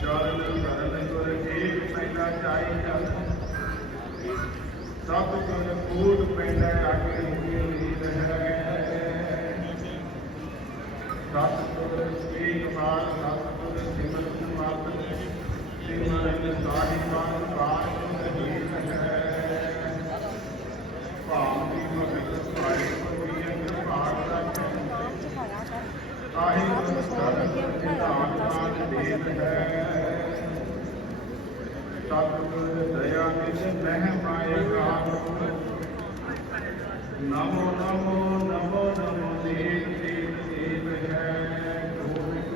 ਚਰਨ ਕਰਨ ਗੁਰ ਏਕ ਪਹਿਲਾ ਚਾਈ ਜਲ ਸਭ ਗੁਰ ਕੂੜ ਪਹਿਲਾ ਆਗੇ ਨੀਰ ਹੈ ਸਤਿਗੁਰ ਏਕ ਬਾਰ ਸਤਿਗੁਰ ਸਿਮਰਨ ਮਾਤ ਸਿਮਰਨ ਸਾਹਿਬਾਨ نمو نمو گوبند گوبند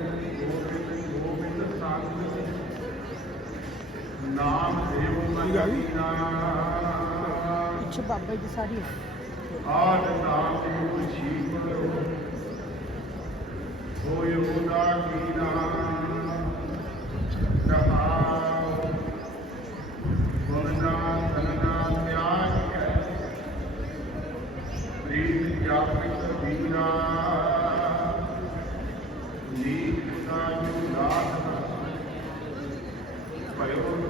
گوبند سانگ نام دیو مدینہ بابا کی ساری ہے نام جی راسانے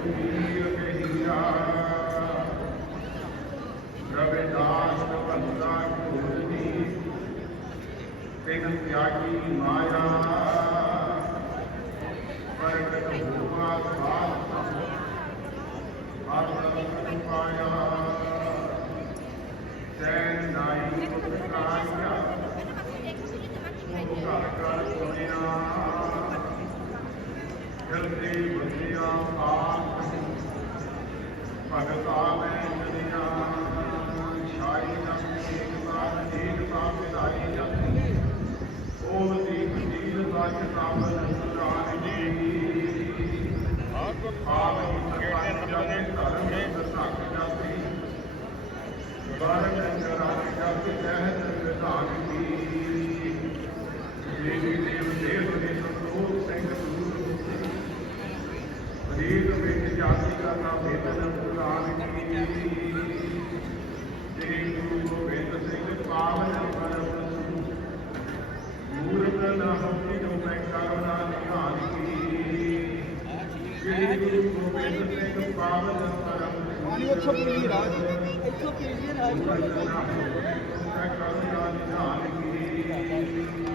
دین تیاگی مایا تین ملدی دیو دیو دیو سنگھ دیر بیت جاتی کا تا بیتن پور عالمین دیکھو بیت سنگ پاون پر مورت نہ ہمتی میں کرونا نکال کی دیکھو بیت سنگ پاون پر پانی اچھا پیلی راج اچھا پیلی راج میں کرونا نکال کی